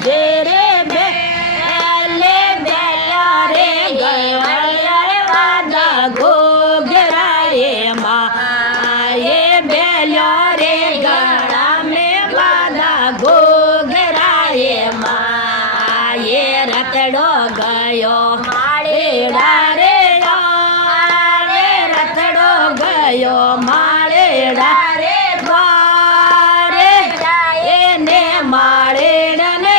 जे रे बे ले बेलो रे गयो रे बादा घोघरा ये माँ ये बेलो रे गड़ा में बादा घोघरा ये माँ ये रतड़ो गयो माड़ेड़ा रे रतड़ो गयो माड़ेड़ा रे द्वारे એને માળેડને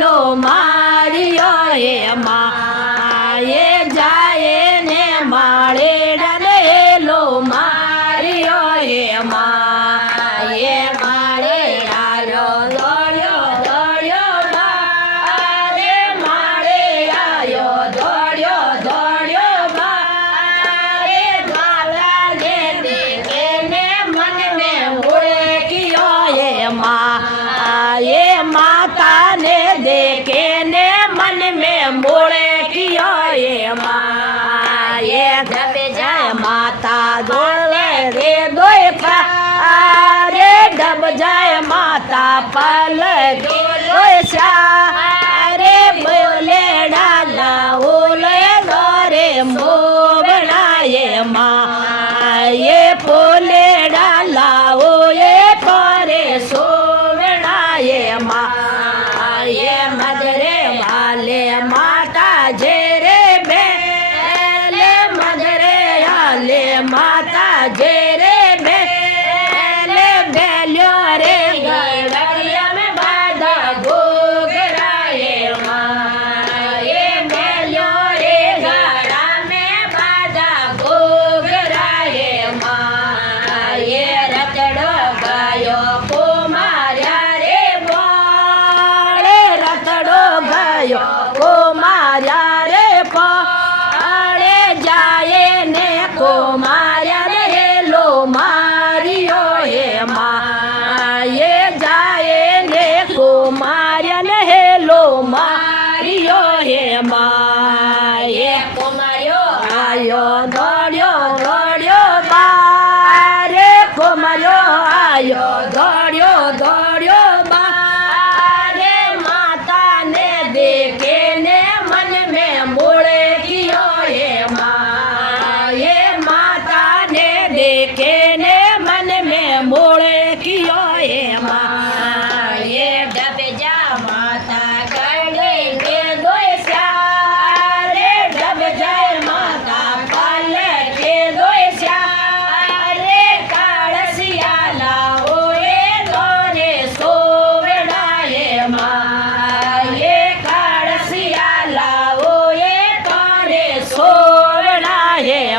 લો માર્યો એ માએ જાય ને માળેડને લો માર્યો એ માએ માળેડાયો દોડ્યો દોડ્યો બારે માળેડાયો દોડ્યો દોડ્યો બારે દ્વારા જે દેખેને મનને ઓળખ્યો એ મા ये माता ने देखे ने मन में मोड़े किया ये माँ ये जब जाए माता डोले रे दोए रे डब जाए माता पल दोए रे बोले डाला ओले गोरे मोबना ये माँ ये बोले डाला ओ ये परे सो ये माँ ये मदरे वाले माता जे रे बेले मदरे वाले माता जे रे बेले बेलो रे गड़िया में बाधा घोघरा ये माँ ये बेलो रे गड़ा में बाधा घोघरा ये माँ ये रतड़ो गायो को मार्या गयो को मार्या रे पाड़े जाए ने को मार्या रे लो मारियो हे माँ ये जाए ने को मार्या ने लो मारियो हे माँ ये को मारियो आयो दौड़ियो दौड़ियो बारे को मारियो आयो दौड़ियो दौड़ियो देखे ने मन में मोड़े कियो ये माँ ये माता ने देखे ने मन में मोड़े कियो ये माँ ये डब जा माता कर लेंगे दो स्यारे डब जाए माता पाल के दो स्यारे काड़सिया लाओ ये दोने सोवड़ा ये माँ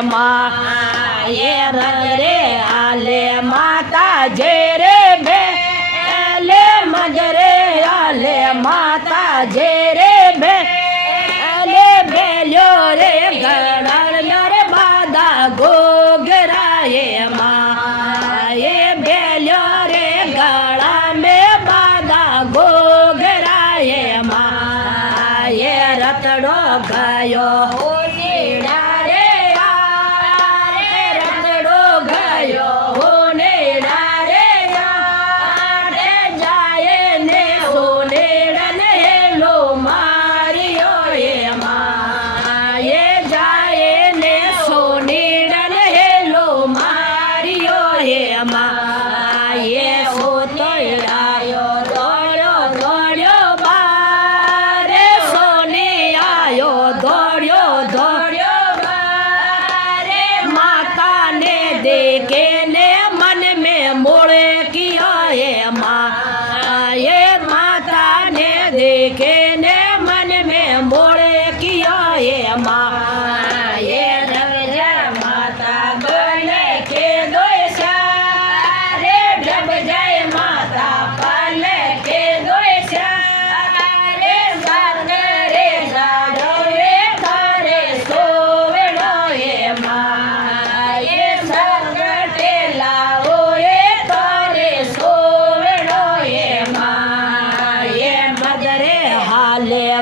माँ ये रे आले माता जे रे बेले मजरे आले माता जे रे बेले बेलो रे गड़लो रे बादा घोघरा ये माँ ये बेलो रे गड़ा में बादा घोघरा ये माँ ये रतड़ो गयो देखे ने मन में मोड़े किया ये माँ ये माता ने देखे ने मन में मोड़े किया ये माँ ये रवजा माता बोले के दो सारे डब जाए माता पाले के दो सारे सारे सारे तारे सोवड़ो ये माँ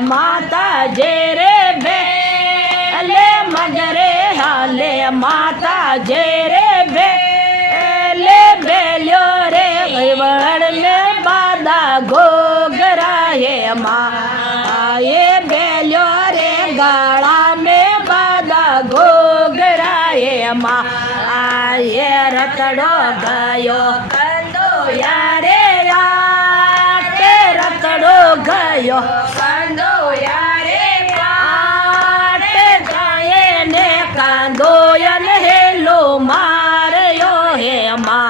माता जे रे बेले मजरे हाले माता जे रे बेले बेलो रे गड़ले बादा घोघरा ये माँ ये बेलो रे गला में बदा घोघरा ये माँ ये रतड़ो गयो कंदो यारे रात रतड़ो गयो कंदो यारे रात जाए ने कांदो यन हेलो मारयो हे माँ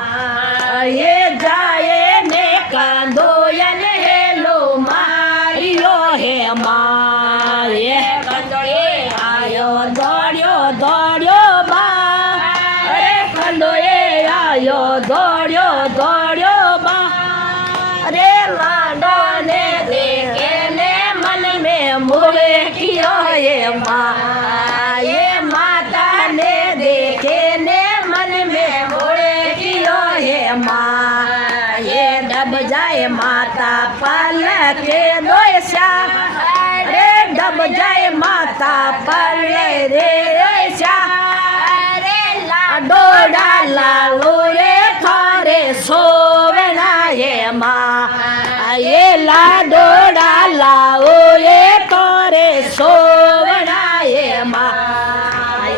ये जाए ने कांदो यन हेलो मारियो हे माँ ये कंदोए आयो दौड़ियो दौड़ियो माँ अरे कंदोए आयो दौड़ियो दौड़ियो माँ अरे लाडो ने देखे ने मन में मोहे कियो ये माँ ये माता ने देखे ने मन में मोहे कियो ये माँ ये डब जाए माता पलके दोस्या रे डब जाए माता पल रे श्या रे लाडो डालो रे थारे सोवना ये माँ ये लाडो डालो ये थारे सोवना ये माँ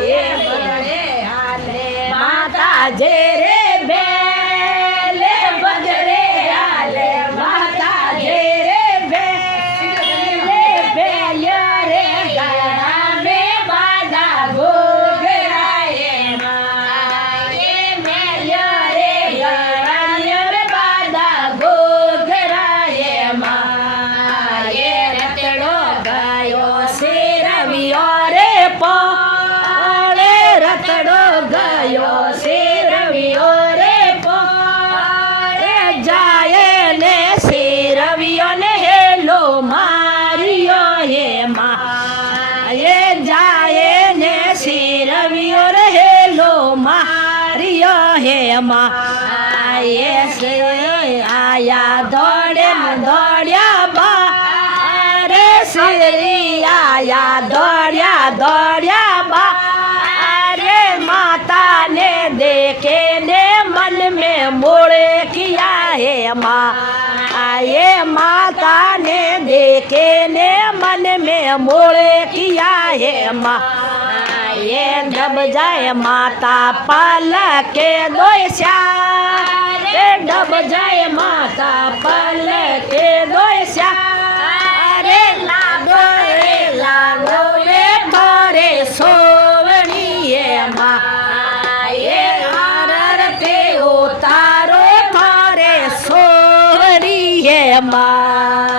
ये बजरे हाले माता जे रे बेले बजरे हाले माता जे रे बेले बेले रे गला में बाधा घोघरा ये माँ ये मेले रे गला में बाधा घोघरा ये माँ ये रतड़ो गयो सिरवियो रे पोले रतड़ो गयो सिरवियो रे पोले जाए ने सिरवियो ने हेलो मारियो हे माँ ये जाए ने सिरवियो रे हेलो मारियो हे माँ ये से आया दौड़े न दौड़िया बा अरे सिरी आया दौड़िया दौड़िया बा अरे माता ने देखे ने मन में मोड़े किया है माँ ये माता ने देखे ने मन में मोड़े किया है माँ ये डब जाए माता पल के दोस्या रे डब जाए माता पल के दोस्या अरे लागो रे थारे सोवनी ये माँ ये आरती उतारो थारे सोवनी ये माँ